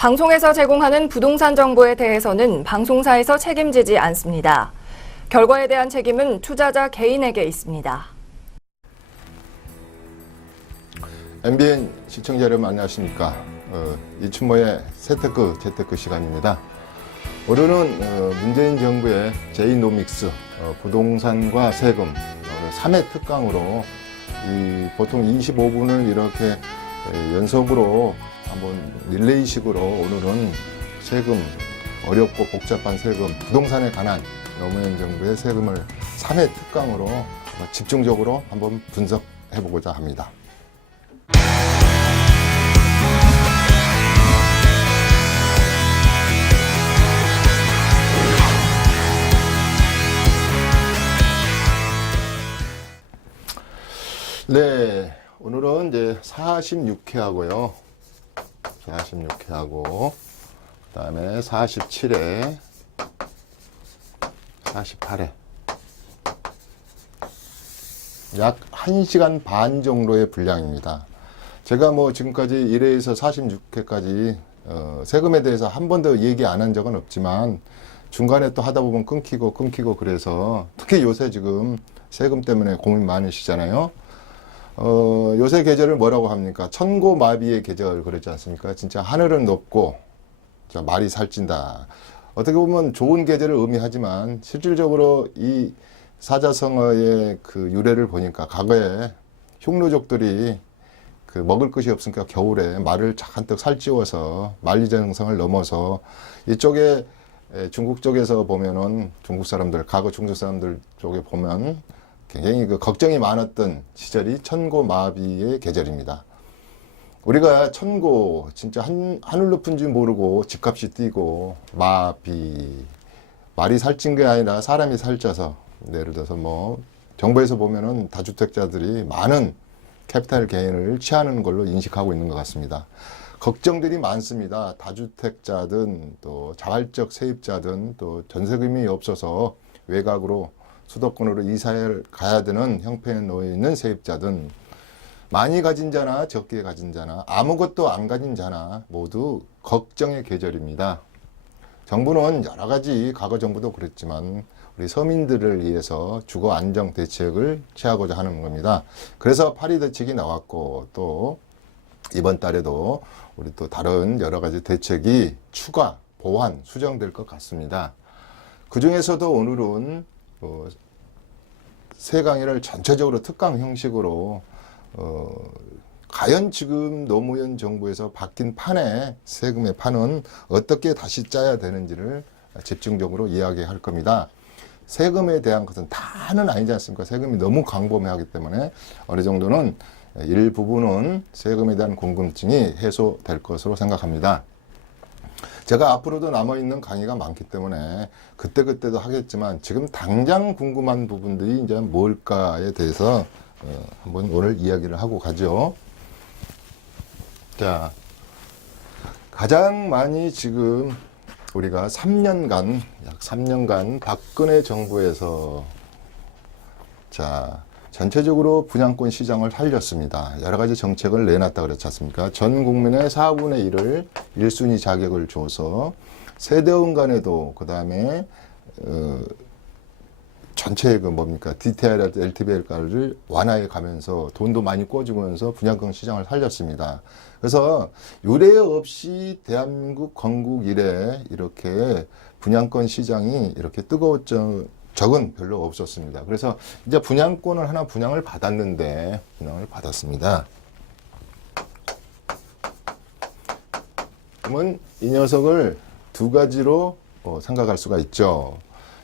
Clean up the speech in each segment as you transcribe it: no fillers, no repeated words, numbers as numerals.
방송에서 제공하는 부동산 정보에 대해서는 방송사에서 책임지지 않습니다. 결과에 대한 책임은 투자자 개인에게 있습니다. MBN 시청자 여러분 안녕하십니까. 이춘모의 재테크 시간입니다. 오늘은 문재인 정부의 제이노믹스 부동산과 세금 3회 특강으로 보통 25분을 이렇게 연속으로 한번 릴레이식으로 오늘은 세금, 어렵고 복잡한 세금, 부동산에 관한 노무현 정부의 세금을 3회 특강으로 집중적으로 한번 분석해 보고자 합니다. 네, 오늘은 이제 46회하고요. 46회하고, 그 다음에 47회, 48회. 약 1시간 반 정도의 분량입니다. 제가 지금까지 1회에서 46회까지, 세금에 대해서 한 번도 얘기 안 한 적은 없지만, 중간에 또 하다 보면 끊기고 그래서, 특히 요새 지금 세금 때문에 고민 많으시잖아요. 요새 계절을 뭐라고 합니까? 천고마비의 계절 그러지 않습니까? 진짜 하늘은 높고 말이 살찐다. 어떻게 보면 좋은 계절을 의미하지만 실질적으로 이 사자성어의 그 유래를 보니까 과거에 흉노족들이 먹을 것이 없으니까 겨울에 말을 잔뜩 살찌워서 만리장성을 넘어서 이쪽에 중국 쪽에서 보면은 과거 중국 사람들 쪽에 보면 굉장히 걱정이 많았던 시절이 천고마비의 계절입니다. 우리가 천고, 진짜 하늘 높은 줄 모르고 집값이 뛰고, 말이 살찐 게 아니라 사람이 살쪄서, 예를 들어서 정부에서 보면은 다주택자들이 많은 캐피탈 게인을 취하는 걸로 인식하고 있는 것 같습니다. 걱정들이 많습니다. 다주택자든 또 자발적 세입자든 또 전세금이 없어서 외곽으로 수도권으로 이사를 가야 되는 형편에 놓여 있는 세입자든 많이 가진 자나 적게 가진 자나 아무것도 안 가진 자나 모두 걱정의 계절입니다. 정부는 여러 가지 과거 정부도 그랬지만 우리 서민들을 위해서 주거 안정 대책을 취하고자 하는 겁니다. 그래서 파리 대책이 나왔고 또 이번 달에도 우리 또 다른 여러 가지 대책이 추가, 보완, 수정될 것 같습니다. 그 중에서도 오늘은 세 강의를 전체적으로 특강 형식으로 과연 지금 노무현 정부에서 바뀐 판에 세금의 판은 어떻게 다시 짜야 되는지를 집중적으로 이야기할 겁니다. 세금에 대한 것은 다는 아니지 않습니까? 세금이 너무 광범위하기 때문에 어느 정도는 일부분은 세금에 대한 궁금증이 해소될 것으로 생각합니다. 제가 앞으로도 남아있는 강의가 많기 때문에 그때도 하겠지만 지금 당장 궁금한 부분들이 이제 뭘까에 대해서 한번 오늘 이야기를 하고 가죠. 자, 가장 많이 지금 우리가 약 3년간 박근혜 정부에서 전체적으로 분양권 시장을 살렸습니다. 여러 가지 정책을 내놨다 그랬지 않습니까? 전 국민의 4분의 1을 1순위 자격을 줘서 세대원 간에도 그 다음에 전체 DTI나 LTV를 완화해 가면서 돈도 많이 꿔주면서 분양권 시장을 살렸습니다. 그래서 유례 없이 대한민국 건국 이래 이렇게 분양권 시장이 이렇게 뜨거웠죠. 적은 별로 없었습니다. 그래서 이제 분양권을 하나 분양을 받았습니다. 그러면 이 녀석을 두 가지로 생각할 수가 있죠.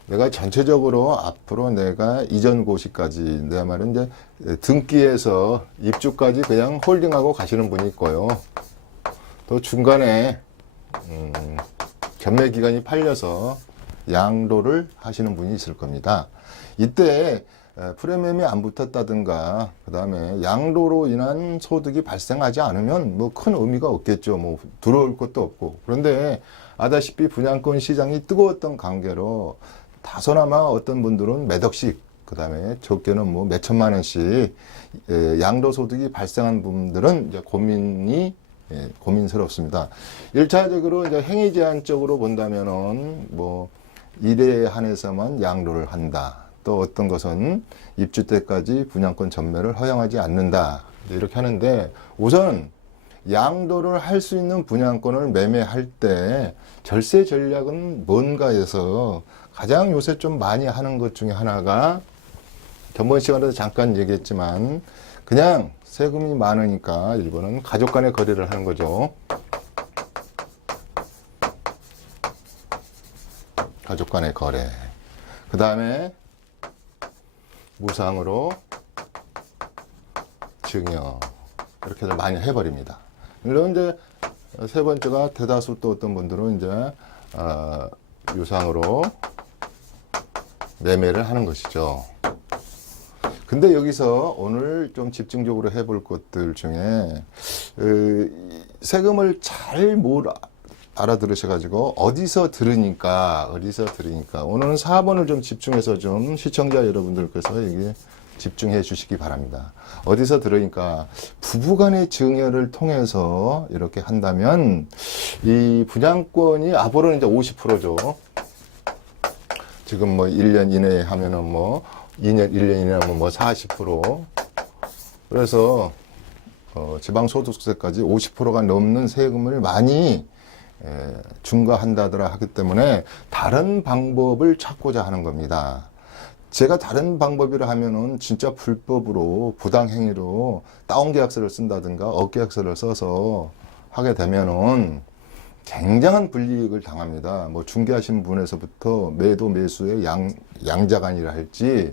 내가 전체적으로 앞으로 내가 이전 고시까지 내 말은 이제 등기에서 입주까지 그냥 홀딩하고 가시는 분이 있고요. 또 중간에 전매 기간이 팔려서 양도를 하시는 분이 있을 겁니다. 이때 프리미엄이 안 붙었다든가 그 다음에 양도로 인한 소득이 발생하지 않으면 큰 의미가 없겠죠. 들어올 것도 없고. 그런데 아다시피 분양권 시장이 뜨거웠던 관계로 다소나마 어떤 분들은 몇 억씩 그 다음에 적게는 몇 천만 원씩 양도소득이 발생한 분들은 이제 고민이 고민스럽습니다. 1차적으로 이제 행위 제한적으로 본다면은 뭐 일에 한해서만 양도를 한다. 또 어떤 것은 입주 때까지 분양권 전매를 허용하지 않는다. 이렇게 하는데 우선 양도를 할 수 있는 분양권을 매매할 때 절세 전략은 뭔가 해서 가장 요새 좀 많이 하는 것 중에 하나가 전번 시간에도 잠깐 얘기했지만 그냥 세금이 많으니까 일본은 가족 간의 거래를 하는 거죠. 가족 간의 거래. 그 다음에 무상으로 증여. 이렇게들 많이 해버립니다. 물론 이제 세 번째가 대다수 또 어떤 분들은 이제 유상으로 매매를 하는 것이죠. 근데 여기서 오늘 좀 집중적으로 해볼 것들 중에 세금을 잘 알아들으셔가지고 어디서 들으니까 오늘은 4번을 좀 집중해서 좀 시청자 여러분들께서 여기 집중해 주시기 바랍니다. 어디서 들으니까 부부간의 증여를 통해서 이렇게 한다면 이 분양권이 앞으로는 이제 50%죠. 지금 뭐 1년 이내에 하면은 뭐 1년 이내에 하면 뭐 40%. 그래서 지방소득세까지 50%가 넘는 세금을 많이 중과한다더라 하기 때문에 다른 방법을 찾고자 하는 겁니다. 제가 다른 방법이라 하면은 진짜 불법으로 부당행위로 다운계약서를 쓴다든가 업계약서를 써서 하게 되면은 굉장한 불이익을 당합니다. 뭐 중개하신 분에서부터 매도 매수의 양자간이라 할지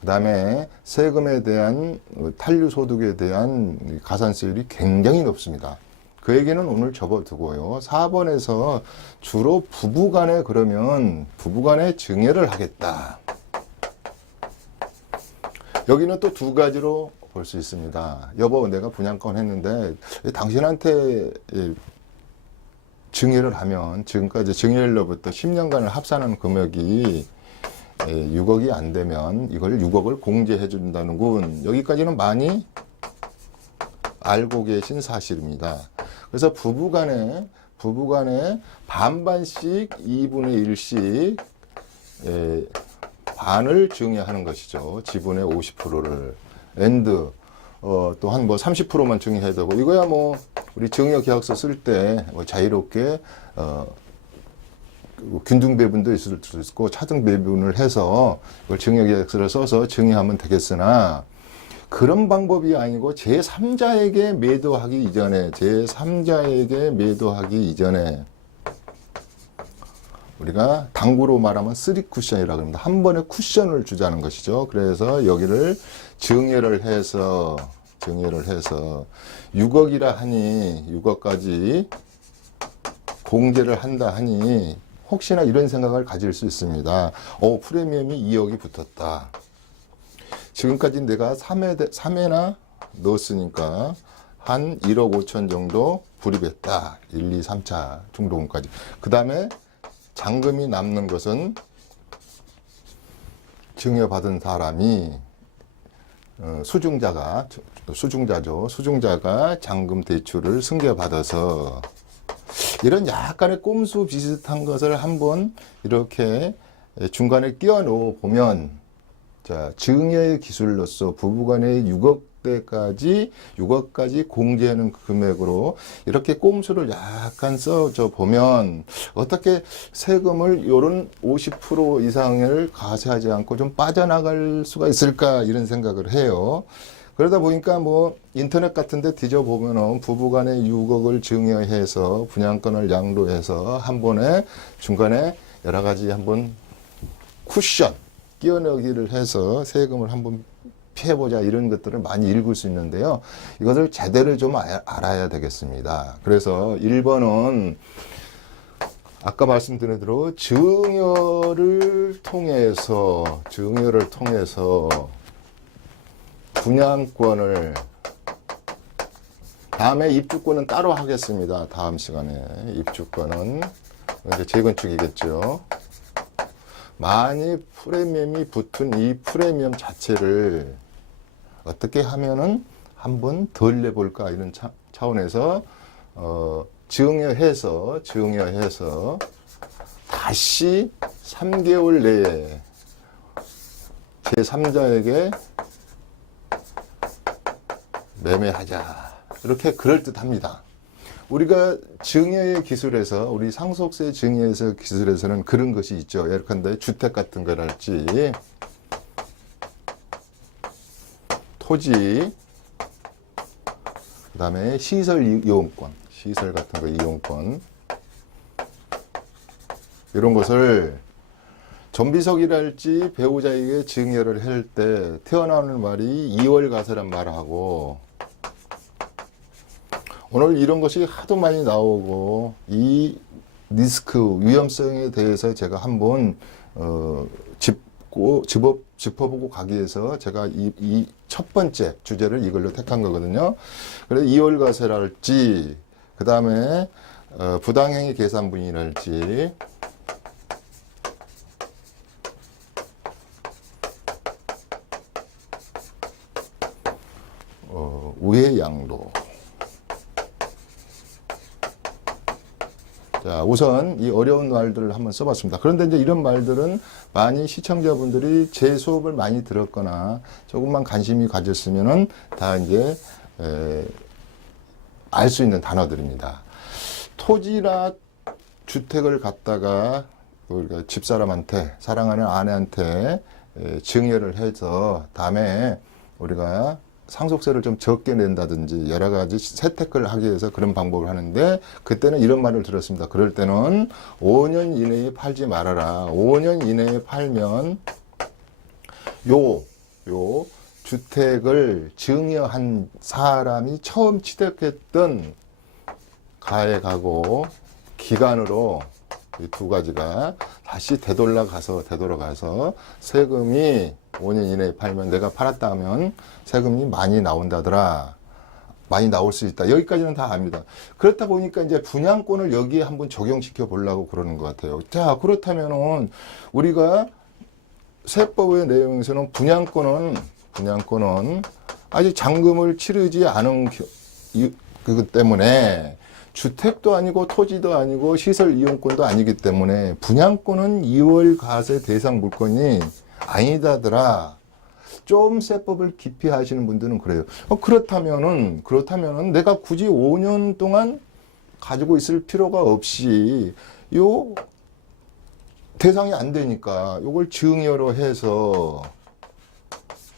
그 다음에 세금에 대한 탄류소득에 대한 가산세율이 굉장히 높습니다. 그 얘기는 오늘 접어두고요. 4번에서 주로 부부간에 그러면 부부간에 증여를 하겠다. 여기는 또 두 가지로 볼 수 있습니다. 여보, 내가 분양권 했는데 당신한테 증여를 하면 지금까지 증여일로부터 10년간을 합산한 금액이 6억이 안 되면 이걸 6억을 공제해 준다는군. 여기까지는 많이 알고 계신 사실입니다. 그래서 부부간에 반반씩 2분의 1씩 반을 증여하는 것이죠. 지분의 50%를. 또 한 뭐 30%만 증여해야 되고, 이거야 뭐, 우리 증여 계약서 쓸 때 뭐 자유롭게, 균등 배분도 있을 수 있고, 차등 배분을 해서, 이걸 증여 계약서를 써서 증여하면 되겠으나, 그런 방법이 아니고, 제3자에게 매도하기 이전에, 우리가 당구로 말하면 3쿠션이라고 합니다. 한 번에 쿠션을 주자는 것이죠. 그래서 여기를 증여를 해서 6억이라 하니 6억까지 공제를 한다 하니 혹시나 이런 생각을 가질 수 있습니다. 프리미엄이 2억이 붙었다. 지금까지 내가 3회나 넣었으니까 한 1억 5천 정도 불입했다. 1, 2, 3차 중도금까지. 그 다음에 잔금이 남는 것은 증여받은 사람이 수중자가 잔금 대출을 승계받아서 이런 약간의 꼼수 비슷한 것을 한번 이렇게 중간에 끼워 넣어 보면 자, 증여의 기술로서 부부간의 6억까지 공제하는 금액으로 이렇게 꼼수를 약간 써줘 보면 어떻게 세금을 요런 50% 이상을 과세하지 않고 좀 빠져나갈 수가 있을까 이런 생각을 해요. 그러다 보니까 뭐 인터넷 같은 데 뒤져보면은 부부간의 6억을 증여해서 분양권을 양도해서 한 번에 중간에 여러 가지 한번 쿠션 끼워넣기를 해서 세금을 한번 피해보자 이런 것들을 많이 읽을 수 있는데요. 이것을 제대로 좀 알아야 되겠습니다. 그래서 1번은 아까 말씀드린 대로 증여를 통해서 분양권을 다음에 입주권은 따로 하겠습니다. 다음 시간에 입주권은 이제 재건축이겠죠. 많이 프리미엄이 붙은 이 프리미엄 자체를 어떻게 하면은 한번 덜 내볼까 이런 차원에서 증여해서 다시 3개월 내에 제3자에게 매매하자. 이렇게 그럴듯합니다. 우리가 증여의 기술에서, 우리 상속세 증여에서 기술에서는 그런 것이 있죠. 예컨대 주택 같은 거랄지, 토지, 그 다음에 시설 이용권, 시설 같은 거 이용권, 이런 것을 존비속이랄지 배우자에게 증여를 할 때 태어나오는 말이 2월 가세란 말하고, 오늘 이런 것이 하도 많이 나오고 이 리스크, 위험성에 대해서 제가 한번 짚어보고 가기 위해서 제가 이 첫 번째 주제를 이걸로 택한 거거든요. 그래서 2월 가세랄지, 그 다음에 부당행위 계산분이랄지, 우회양도. 자, 우선 이 어려운 말들을 한번 써봤습니다. 그런데 이제 이런 말들은 많이 시청자분들이 제 수업을 많이 들었거나 조금만 관심이 가졌으면은 다 이제 알 수 있는 단어들입니다. 토지나 주택을 갖다가 우리가 집사람한테, 사랑하는 아내한테 증여를 해서 다음에 우리가 상속세를 좀 적게 낸다든지 여러 가지 세택을 하기 위해서 그런 방법을 하는데, 그때는 이런 말을 들었습니다. 그럴 때는 5년 이내에 팔지 말아라. 5년 이내에 팔면 요 주택을 증여한 사람이 처음 취득했던 가액하고 기간으로 이 두 가지가 다시 되돌아가서 세금이 5년 이내에 팔면, 내가 팔았다 하면 세금이 많이 나온다더라. 많이 나올 수 있다. 여기까지는 다 압니다. 그렇다 보니까 이제 분양권을 여기에 한번 적용시켜 보려고 그러는 것 같아요. 자, 그렇다면은 우리가 세법의 내용에서는 분양권은 아직 잔금을 치르지 않은 그것 때문에, 주택도 아니고 토지도 아니고 시설 이용권도 아니기 때문에 분양권은 2월 과세 대상 물건이 아니다더라. 좀 세법을 깊이 하시는 분들은 그래요. 그렇다면은 내가 굳이 5년 동안 가지고 있을 필요가 없이 요 대상이 안 되니까 요걸 증여로 해서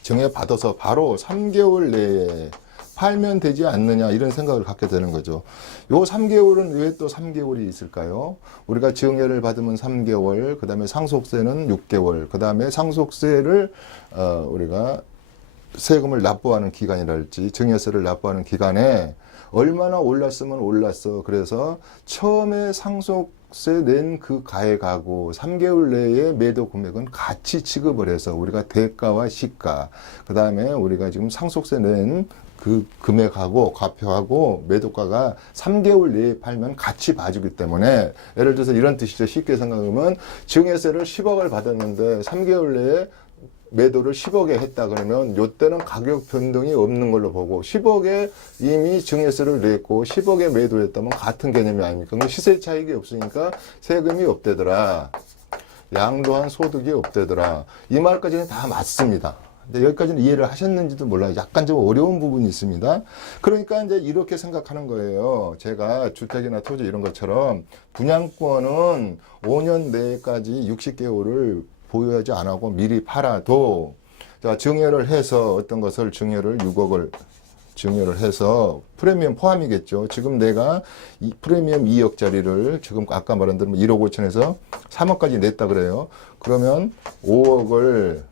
증여 받아서 바로 3개월 내에 팔면 되지 않느냐, 이런 생각을 갖게 되는 거죠. 요 3개월은 왜 또 3개월이 있을까요? 우리가 증여를 받으면 3개월, 그 다음에 상속세는 6개월, 그 다음에 상속세를 우리가 세금을 납부하는 기간이랄지 증여세를 납부하는 기간에 얼마나 올랐으면 올랐어. 그래서 처음에 상속세 낸 그 가액하고 3개월 내에 매도 금액은 같이 취급을 해서 우리가 대가와 시가, 그 다음에 우리가 지금 상속세 낸 그 금액하고 과표하고 매도가가 3개월 내에 팔면 같이 봐주기 때문에, 예를 들어서 이런 뜻이죠. 쉽게 생각하면 증여세를 10억을 받았는데 3개월 내에 매도를 10억에 했다 그러면 요때는 가격 변동이 없는 걸로 보고, 10억에 이미 증여세를 냈고 10억에 매도했다면 같은 개념이 아닙니까? 시세 차익이 없으니까 세금이 없대더라. 양도한 소득이 없대더라. 이 말까지는 다 맞습니다. 근데 여기까지는 이해를 하셨는지도 몰라요. 약간 좀 어려운 부분이 있습니다. 그러니까 이제 이렇게 생각하는 거예요. 제가 주택이나 토지 이런 것처럼 분양권은 5년 내까지 60개월을 보유하지 않고 미리 팔아도, 자, 증여를 해서 어떤 것을 증여를 6억을 증여를 해서 프리미엄 포함이겠죠. 지금 내가 이 프리미엄 2억짜리를 지금 아까 말한 대로 1억 5천에서 3억까지 냈다 그래요. 그러면 5억을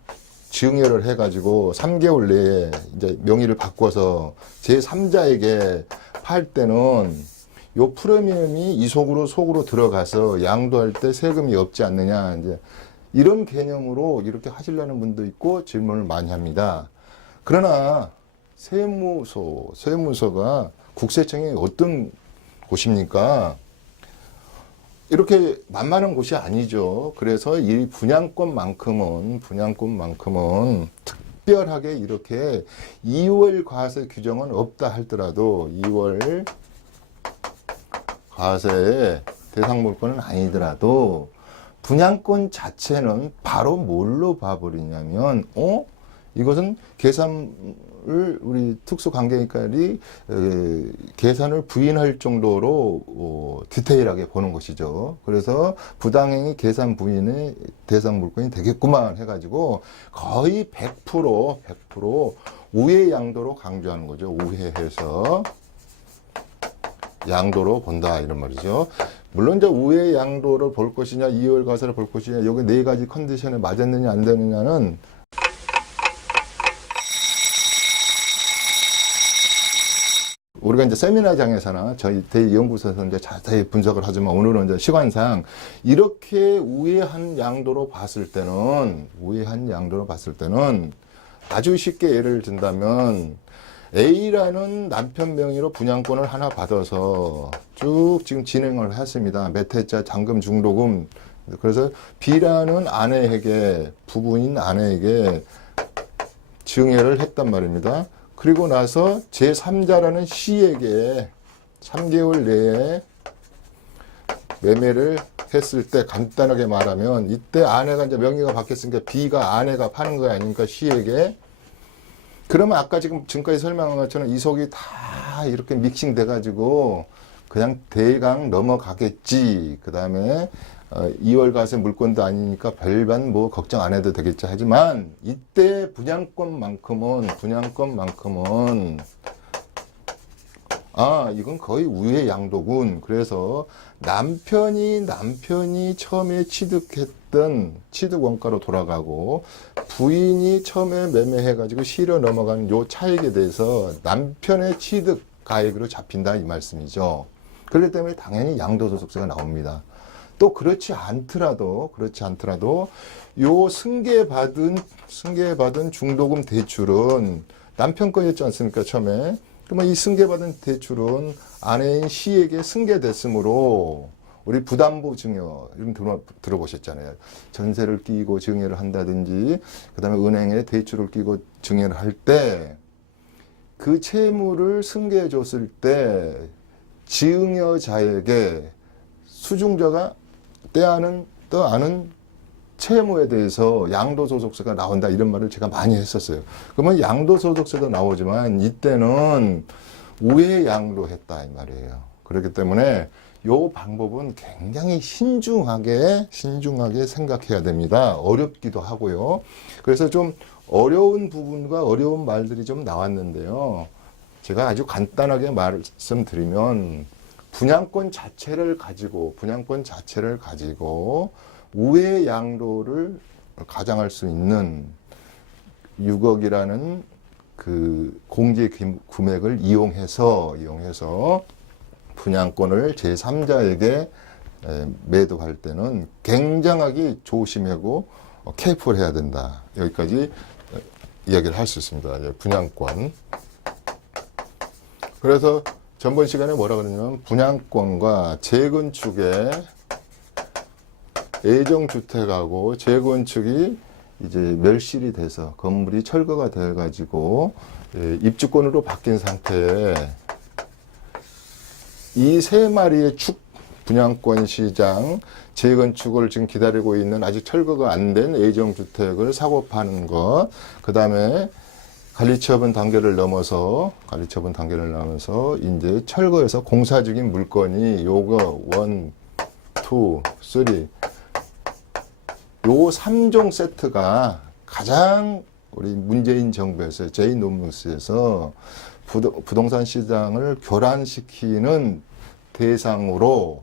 증여를 해가지고 3개월 내에 이제 명의를 바꿔서 제3자에게 팔 때는 요 프리미엄이 이 속으로 들어가서 양도할 때 세금이 없지 않느냐, 이제 이런 개념으로 이렇게 하시려는 분도 있고 질문을 많이 합니다. 그러나 세무서가 국세청이 어떤 곳입니까? 이렇게 만만한 곳이 아니죠. 그래서 이 분양권만큼은 특별하게 이렇게 2월 과세 규정은 없다 할더라도 2월 과세의 대상 물건은 아니더라도 분양권 자체는 바로 뭘로 봐버리냐면, 이것은 계산을 우리 특수관계인과이 계산을 부인할 정도로 디테일하게 보는 것이죠. 그래서 부당행위 계산 부인의 대상 물건이 되겠구만 해가지고 거의 100% 우회 양도로 강조하는 거죠. 우회해서 양도로 본다 이런 말이죠. 물론 이제 우회 양도를 볼 것이냐, 이월 과세를 볼 것이냐, 여기 네 가지 컨디션에 맞았느냐 안 되느냐는 우리가 이제 세미나장에서나 저희 대연구소에서 이제 자세히 분석을 하지만 오늘은 이제 시간상 이렇게 우회한 양도로 봤을 때는 아주 쉽게 예를 든다면 A라는 남편 명의로 분양권을 하나 받아서 쭉 지금 진행을 했습니다. 몇 회차 잔금 중도금. 그래서 B라는 아내에게, 부부인 아내에게 증여를 했단 말입니다. 그리고 나서 제3자라는 C에게 3개월 내에 매매를 했을 때 간단하게 말하면 이때 아내가 이제 명의가 바뀌었으니까 B가 아내가 파는 거 아닙니까? C에게. 그러면 아까 지금까지 설명한 것처럼 이 속이 다 이렇게 믹싱 돼가지고 그냥 대강 넘어가겠지. 그 다음에 2월 과세 물건도 아니니까 별반 뭐 걱정 안 해도 되겠지. 하지만 이때 분양권만큼은 이건 거의 우회 양도군. 그래서 남편이 처음에 취득했던 취득 원가로 돌아가고 부인이 처음에 매매해가지고 실어 넘어가는 요 차익에 대해서 남편의 취득 가액으로 잡힌다 이 말씀이죠. 그렇기 때문에 당연히 양도소득세가 나옵니다. 또 그렇지 않더라도 요 승계받은 중도금 대출은 남편 거였지 않습니까 처음에. 그러면 이 승계받은 대출은 아내인 C에게 승계됐으므로 우리 부담보 증여 이런 들어보셨잖아요. 전세를 끼고 증여를 한다든지 그다음에 은행에 대출을 끼고 증여를 할 때 그 채무를 승계해 줬을 때 증여자에게 수중자가 떠안은 채무에 대해서 양도소득세가 나온다 이런 말을 제가 많이 했었어요. 그러면 양도소득세도 나오지만 이때는 우회 양도했다 이 말이에요. 그렇기 때문에 이 방법은 굉장히 신중하게 생각해야 됩니다. 어렵기도 하고요. 그래서 좀 어려운 부분과 어려운 말들이 좀 나왔는데요. 제가 아주 간단하게 말씀드리면 분양권 자체를 가지고 우회 양도를 가장할 수 있는 6억이라는 그 공제 금액을 이용해서 분양권을 제3자에게 매도할 때는 굉장하게 조심하고 케이풀해야 된다. 여기까지 이야기를 할 수 있습니다. 분양권. 그래서 전번 시간에 뭐라 그러냐면 분양권과 재건축의 애정주택하고 재건축이 이제 멸실이 돼서 건물이 철거가 돼가지고 입주권으로 바뀐 상태에 이 세 마리의 축 분양권 시장 재건축을 지금 기다리고 있는 아직 철거가 안 된 애정주택을 사고 파는 것, 그 다음에 관리처분 단계를 넘어서 이제 철거해서 공사 중인 물건이 요거 1, 2, 3 요 3종 세트가 가장 우리 문재인 정부에서 제이노무스에서 부동산 시장을 교란시키는 대상으로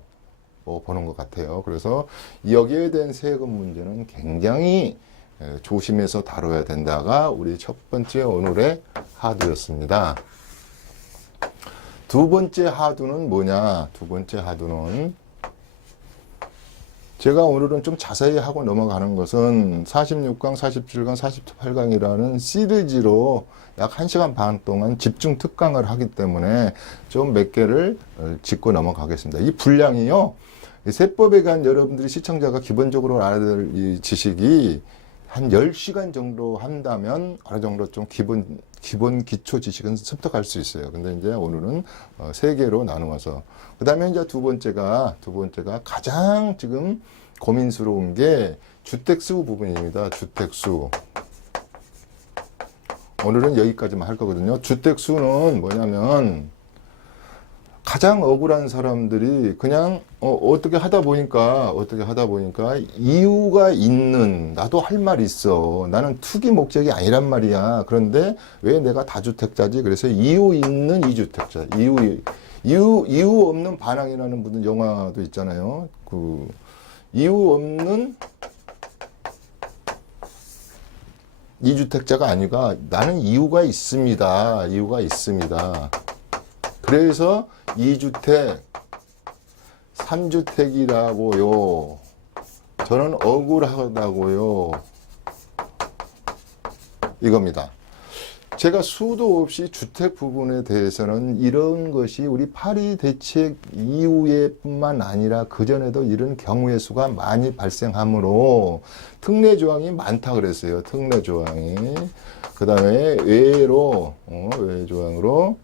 보는 것 같아요. 그래서 여기에 대한 세금 문제는 굉장히 조심해서 다뤄야 된다가 우리 첫 번째 오늘의 하두였습니다. 두 번째 하두는 뭐냐? 두 번째 하두는 제가 오늘은 좀 자세히 하고 넘어가는 것은 46강, 47강, 48강이라는 시리즈로 약 1시간 반 동안 집중 특강을 하기 때문에 좀 몇 개를 짚고 넘어가겠습니다. 이 분량이요. 세법에 관한 여러분들이 시청자가 기본적으로 알아야 될 이 지식이 한 10시간 정도 한다면 어느 정도 좀 기본 기초 지식은 습득할 수 있어요. 근데 이제 오늘은 3개로 나누어서. 그 다음에 이제 두 번째가 가장 지금 고민스러운 게 주택수 부분입니다. 주택수. 오늘은 여기까지만 할 거거든요. 주택수는 뭐냐면 가장 억울한 사람들이 그냥 어떻게 하다 보니까 이유가 있는, 나도 할 말이 있어, 나는 투기 목적이 아니란 말이야. 그런데 왜 내가 다주택자지? 그래서 이유 있는 이주택자, 이유 없는 반항이라는 무슨 영화도 있잖아요. 그 이유 없는 이주택자가 아니라 나는 이유가 있습니다. 그래서 2주택, 3주택이라고요. 저는 억울하다고요. 이겁니다. 제가 수도 없이 주택 부분에 대해서는 이런 것이 우리 파리 대책 이후에뿐만 아니라 그전에도 이런 경우의 수가 많이 발생하므로 특례 조항이 많다 그랬어요. 특례 조항이. 그 다음에 외로 조항으로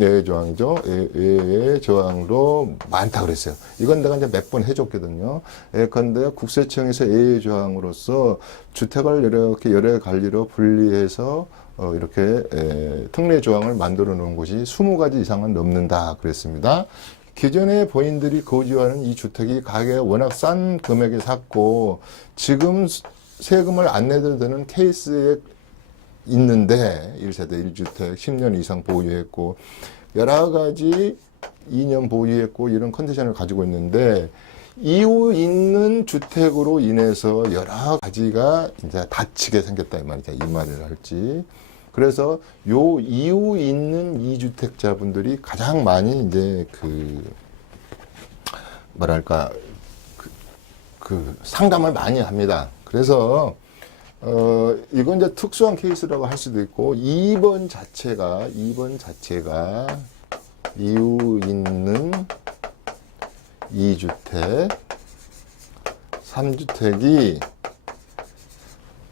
예외 조항이죠. 예외 조항도 많다 그랬어요. 이건 내가 이제 몇 번 해줬거든요. 예컨대 국세청에서 예외 조항으로서 주택을 이렇게 여러 관리로 분리해서 이렇게 특례 조항을 만들어 놓은 곳이 20가지 이상은 넘는다 그랬습니다. 기존에 본인들이 거주하는 이 주택이 가격이 워낙 싼 금액에 샀고 지금 세금을 안 내도 되는 케이스에 있는데 1세대 1주택 10년 이상 보유했고 여러 가지 2년 보유했고 이런 컨디션을 가지고 있는데 이유 있는 주택으로 인해서 여러 가지가 이제 다치게 생겼다 이 말이죠. 이 말을 할지. 그래서 요 이유 있는 2주택자분들이 가장 많이 이제 상담을 많이 합니다. 그래서 이건 이제 특수한 케이스라고 할 수도 있고, 2번 자체가 이유 있는 2주택, 3주택이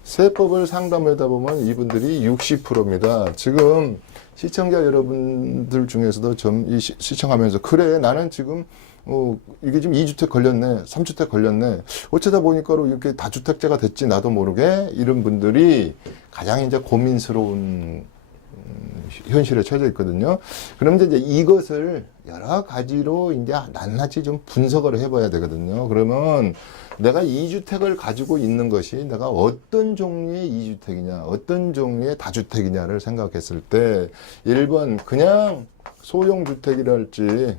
세법을 상담하다 보면 이분들이 60%입니다. 지금 시청자 여러분들 중에서도 시청하면서 그래 나는 지금 이게 지금 2주택 걸렸네, 3주택 걸렸네. 어쩌다 보니까 이렇게 다주택자가 됐지 나도 모르게 이런 분들이 가장 이제 고민스러운 현실에 처져 있거든요. 그런데 이제 이것을 여러 가지로 이제 낱낱이 좀 분석을 해봐야 되거든요. 그러면 내가 2주택을 가지고 있는 것이 내가 어떤 종류의 2주택이냐, 어떤 종류의 다주택이냐를 생각했을 때 1번 그냥 소형주택이랄지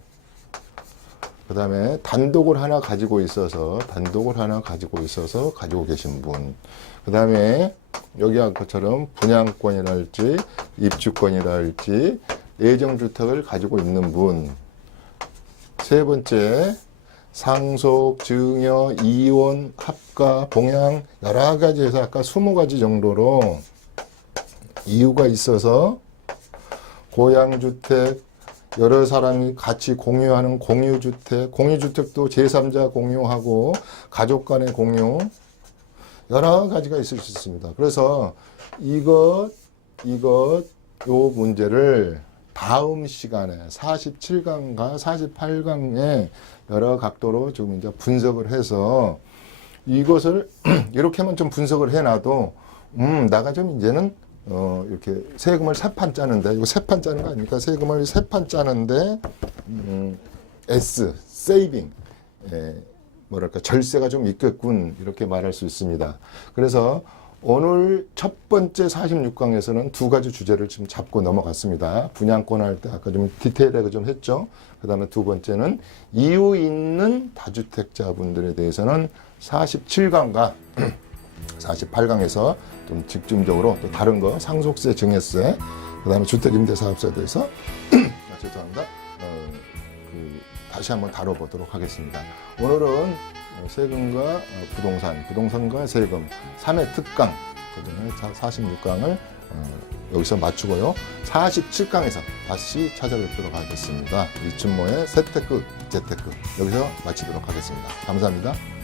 그 다음에 단독을 하나 가지고 있어서 가지고 계신 분. 그 다음에 여기 한 것처럼 분양권이랄지 입주권이랄지 예정주택을 가지고 있는 분. 세 번째, 상속, 증여, 이혼, 합가, 봉양 여러 가지에서 아까 20가지 정도로 이유가 있어서 고양주택, 여러 사람이 같이 공유하는 공유주택, 공유주택도 제3자 공유하고 가족 간의 공유 여러 가지가 있을 수 있습니다. 그래서 요 문제를 다음 시간에 47강과 48강에 여러 각도로 좀 이제 분석을 해서 이것을 이렇게만 좀 분석을 해놔도 나가 좀 이제는 이렇게 세금을 3판 짜는데, 이거 3판 짜는 거 아닙니까? 세금을 3판 짜는데, 세이빙, 절세가 좀 있겠군, 이렇게 말할 수 있습니다. 그래서 오늘 첫 번째 46강에서는 2가지 주제를 좀 잡고 넘어갔습니다. 분양권 할 때 아까 좀 디테일하게 좀 했죠. 그 다음에 두 번째는 이유 있는 다주택자분들에 대해서는 47강과 48강에서 좀 집중적으로 또 다른 거 상속세, 증여세, 그 다음에 주택임대사업세에 대해서 죄송합니다. 다시 한번 다뤄보도록 하겠습니다. 오늘은 세금과 부동산과 세금 3회 특강, 그다음에 46강을 여기서 마치고요. 47강에서 다시 찾아뵙도록 하겠습니다. 이춘모의 재테크 여기서 마치도록 하겠습니다. 감사합니다.